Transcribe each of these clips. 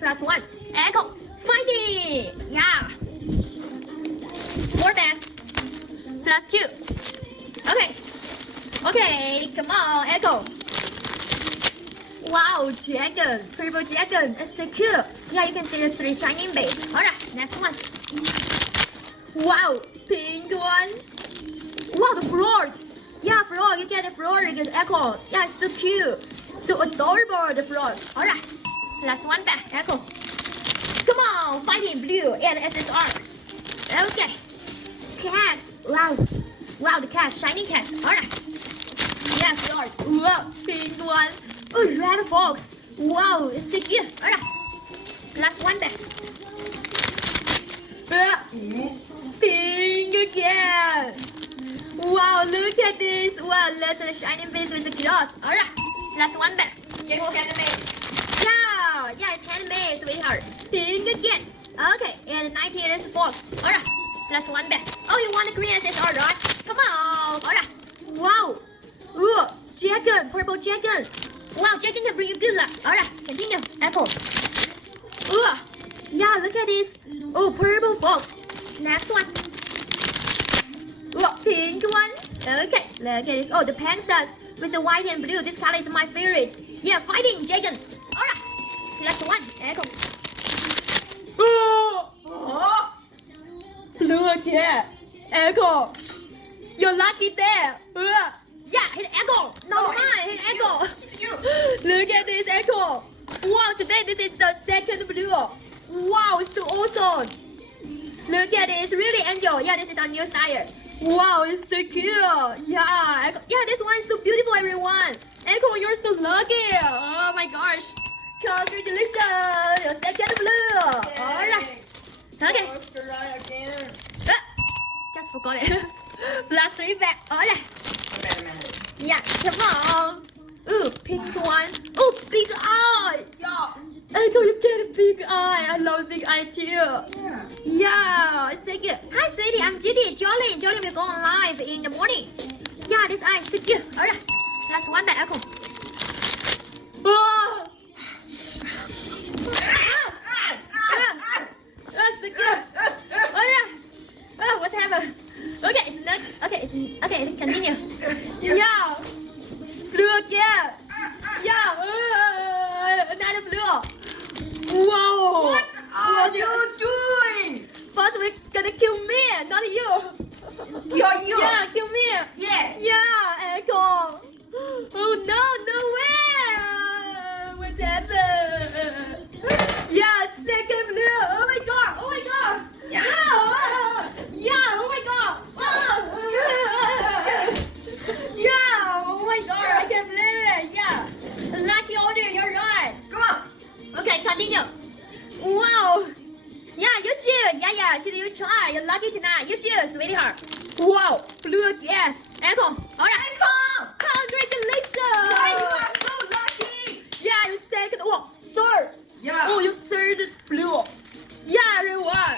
bags plus 1. Echo. Fighting. Yeah. 4 bags plus 2. Okay. Okay, come on, Echo. Wow, dragon, purple dragon, it's so cool. Yeah, you can see the 3 shining base. Alright, next one. Wow, pink one. Wow, the frog. Yeah, frog, you get the frog, you get Echo. Yeah, it's so cute. So adorable, the frog. Alright, last one back, Echo. Come on, fighting blue and SSR. Okay. Cat. Wow. Wow, the cat, shiny cat. Alright. Yeah, frog. Wow, pink one. Oh, red fox. Wow, it's so cute. Alright. Last one back. Pink again. Wow, look at this. Wow, that's a shiny base with the glass. Alright. Last one back. Yes, handmade. Yeah, it's handmade, sweetheart. Pink again. Okay, and 90 is fox. Alright. Last one back. Oh, you want the green SSR, right? Come on. Alright. Wow. Ooh, dragon, purple dragon. Wow, dragon can bring you good luck. Alright, continue. Apple. Ooh, yeah, look at this. Oh, purple fox. Next one. Ooh, pink one. Okay, look at this. Oh, the pandas with the white and blue. This color is my favorite. Yeah, fighting dragon. Alright, last one. Echo. Oh! Blue again. Echo. You're lucky there. Yeah, hit Echo. No, mine. Hit Echo. You. Look at this Echo. Wow, today this is the second blue. Wow, it's so awesome. Look at this. Really, Angel. Yeah, this is our new style. Wow, it's so cool. Yeah, Echo. Yeah, this one is so beautiful, everyone. Echo, you're so lucky. Oh my gosh. Congratulations. Your second blue. Alright. Okay. Try again. Just forgot it. Plus 3 back. Alright. Yeah, come on. Ooh, pink one. Oh, big eye. Yeah. Echo, you get a big eye. I love big eye too. Yeah. Yeah, it's so good. Hi, sweetie. I'm Judy. Jolene. Jolene will go on live in the morning. Yeah, this eye is so good. Alright. Last one back, Echo. Oh. That's so good. Alright. Oh, what happened? Okay, it's not. Okay, continue. Yeah. Blue again. Yeah. Another blue. Whoa. What are you doing? First, we're gonna kill me, not you. You're you. Yeah, kill me. Yeah. Yeah, Echo. Oh no, no way. What's happened? Yeah, second blue. Oh my god. Oh my god. Yeah. Yeah. Oh my god. Yeah. Oh my god. I can't believe it. Yeah. Lucky order. You're right. Come on. Okay, continue. Wow. Yeah, you should. Yeah. Should you try? You're lucky tonight. You should, sweetheart. Wow. Blue again. Echo. Alright. Echo. Congratulations. Why you are so lucky? Yeah, you second. Oh, third. Yeah. Oh, you third blue. Yeah, everyone.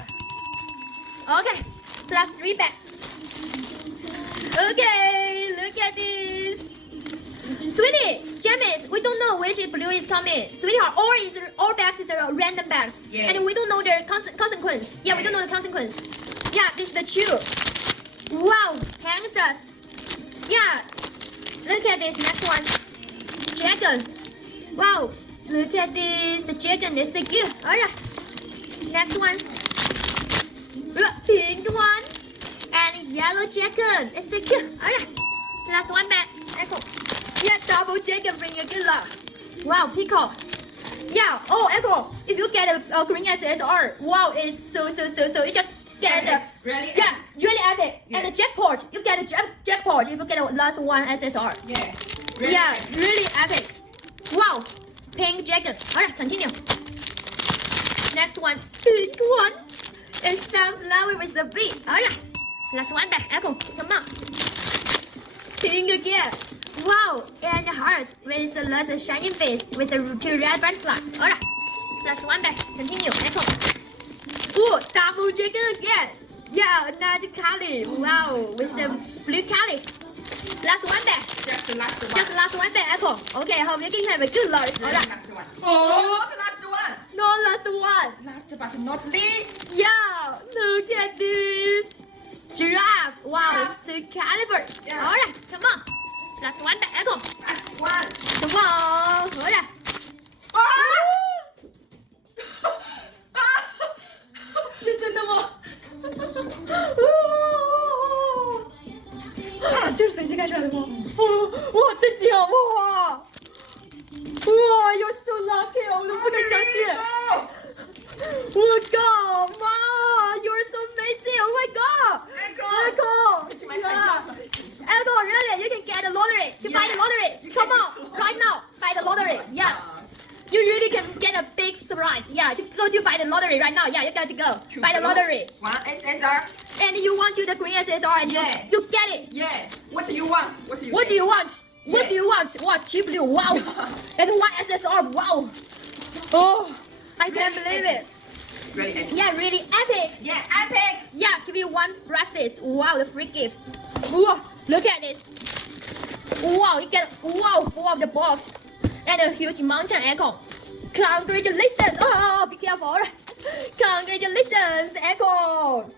Okay. Plus 3 back. Okay, look at this. Sweetie, James, we don't know which blue is coming. Sweetheart, all bags is a random bags. Yeah. And we don't know the consequence. Yeah, we don't know the consequence. Yeah, this is the two. Wow, Kansas. Yeah, look at this next one. Dragon. Wow, look at this. The dragon is so good. Alright. Next one. Pink one. And yellow dragon. It's so good. Alright. Last one back. Echo. Yeah, double dragon bring you good luck. Wow, Pico. Yeah. Oh, Echo. If you get a green SSR, wow, it's so. You just get the. Really? Yeah, really epic. Yeah. And the jackpot. You get a jackpot if you get the last one SSR. Yeah. Yeah, really epic. Wow, pink dragon. Alright, continue. Next one, pink one. It's sunflower with the bee. Alright, last one back. Apple, come on. Pink again. Wow, and the heart with the last shining face with the 2 red butterflies. Alright, last one back. Continue. Apple. Ooh, double dragon again. Yeah, another color. Wow, with the blue color. Last one back. Just the last one. Just last one back, Apple. Okay, hope you can have a good luck. Yeah, Alright. last one. Oh, not the last one. No, one. Last but not least. Yeah, look at this. Giraffe. Wow, Yeah. it's a caliber. Yeah. Alright, come on. Last one by Echo. Last one. Come on. Alright. Ah! 认真的吗？这是随机开出来的吗？哇，真惊！哇！哇 ，You're so lucky！我都不能相信！我靠妈 ！You're so amazing! Oh my god! Echo! Echo, really? You can get the lottery. To buy the lottery. Come on, right now, buy the lottery. Yeah. You really can get a big surprise. Yeah, to go to buy the lottery right now. Yeah, you got to go buy the lottery. One SSR. And you want to the green SSR and Yeah. you get it. Yeah. What do you want? What do you? What do you want? What Yeah. do you want? Wow, cheap blue. Wow. And one SSR. Wow. Oh, I can't believe it. Really epic. Yeah, really epic. Yeah, epic. Yeah, give you one bracelet. Wow, the free gift. Whoa, look at this. Wow, you get full of the box and a huge mountain echo. Congratulations. Oh, be careful. Congratulations, Echo.